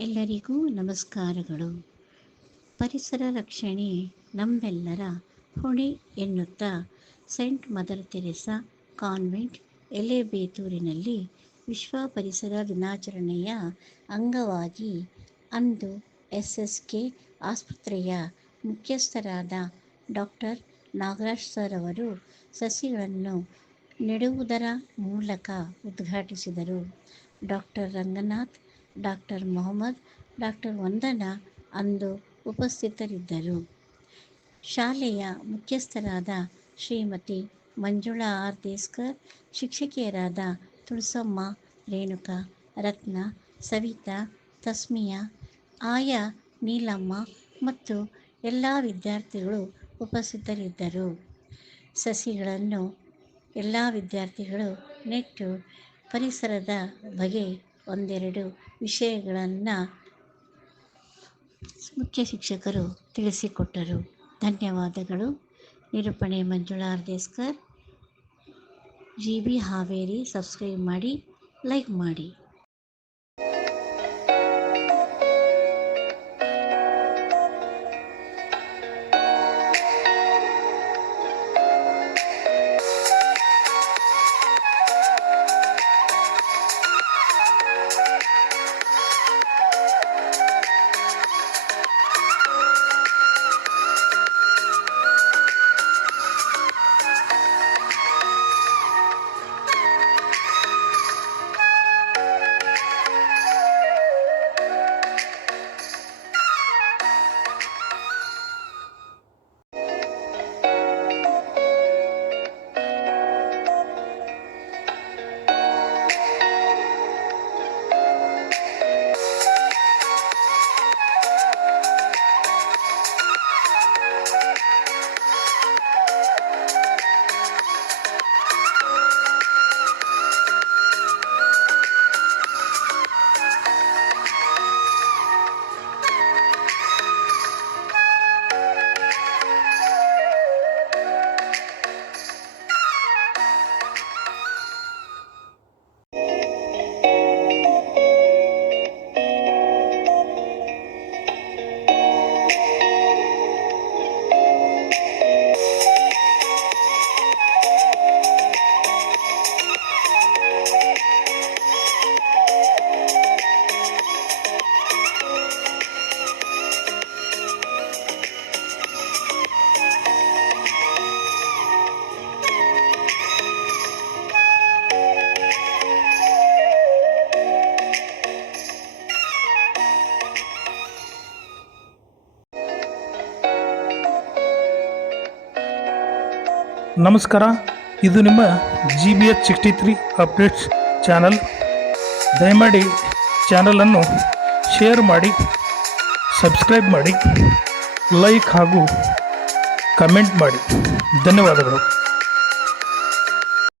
ಎಲ್ಲರಿಗೂ ನಮಸ್ಕಾರಗಳು. ಪರಿಸರ ರಕ್ಷಣೆ ನಮ್ಮೆಲ್ಲರ ಹೊಣೆ ಎನ್ನುತ್ತಾ ಸೆಂಟ್ ಮದರ್ ತೆರೆಸಾ ಕಾನ್ವೆಂಟ್ ಎಲೆಬೇತೂರಿನಲ್ಲಿ ವಿಶ್ವ ಪರಿಸರ ದಿನಾಚರಣೆಯ ಅಂಗವಾಗಿ ಅಂದು ಎಸ್ ಎಸ್ ಕೆ ಆಸ್ಪತ್ರೆಯ ಮುಖ್ಯಸ್ಥರಾದ ಡಾಕ್ಟರ್ ನಾಗರಾಜ್ ಸರ್ ಅವರು ಸಸಿಗಳನ್ನು ನೆಡುವುದರ ಮೂಲಕ ಉದ್ಘಾಟಿಸಿದರು. Doctor Ranganath doctor Mohammed, doctor Vandana ಅಂದು ಉಪಸ್ಥಿತರಿದ್ದರು. ಶಾಲೆಯ ಮುಖ್ಯಸ್ಥರಾದ ಶ್ರೀಮತಿ ಮಂಜುಳಾ ಆರ್ ದೇಸ್ಕರ್ ಶಿಕ್ಷಕಿಯರಾದ ತುಳಸಮ್ಮ, ರೇಣುಕಾ, ರತ್ನ, ಸವಿತಾ, ತಸ್ಮಿಯಾ, ಆಯಾ, ನೀಲಮ್ಮ ಮತ್ತು ಎಲ್ಲ ವಿದ್ಯಾರ್ಥಿಗಳು ಉಪಸ್ಥಿತರಿದ್ದರು. ಸಸಿಗಳನ್ನು ಎಲ್ಲ ವಿದ್ಯಾರ್ಥಿಗಳು ನೆಟ್ಟು ಪರಿಸರದ ಬಗ್ಗೆ ಒಂದೆರಡು ವಿಷಯಗಳನ್ನು ಮುಖ್ಯ ಶಿಕ್ಷಕರು ತಿಳಿಸಿಕೊಟ್ಟರು. ಧನ್ಯವಾದಗಳು. ನಿರೂಪಣೆ Manjula Ardeskar G B Haveri, subscribe ಮಾಡಿ, ಲೈಕ್ ಮಾಡಿ. ನಮಸ್ಕಾರ. ಇದು ನಿಮ್ಮ G B H sixty three updates channel ದಯಮಾಡಿ ಚಾನಲನ್ನು ಶೇರ್ ಮಾಡಿ ಸಬ್ಸ್ಕ್ರೈಬ್ ಮಾಡಿ ಲೈಕ್ ಹಾಗೂ ಕಮೆಂಟ್ ಮಾಡಿ. ಧನ್ಯವಾದಗಳು.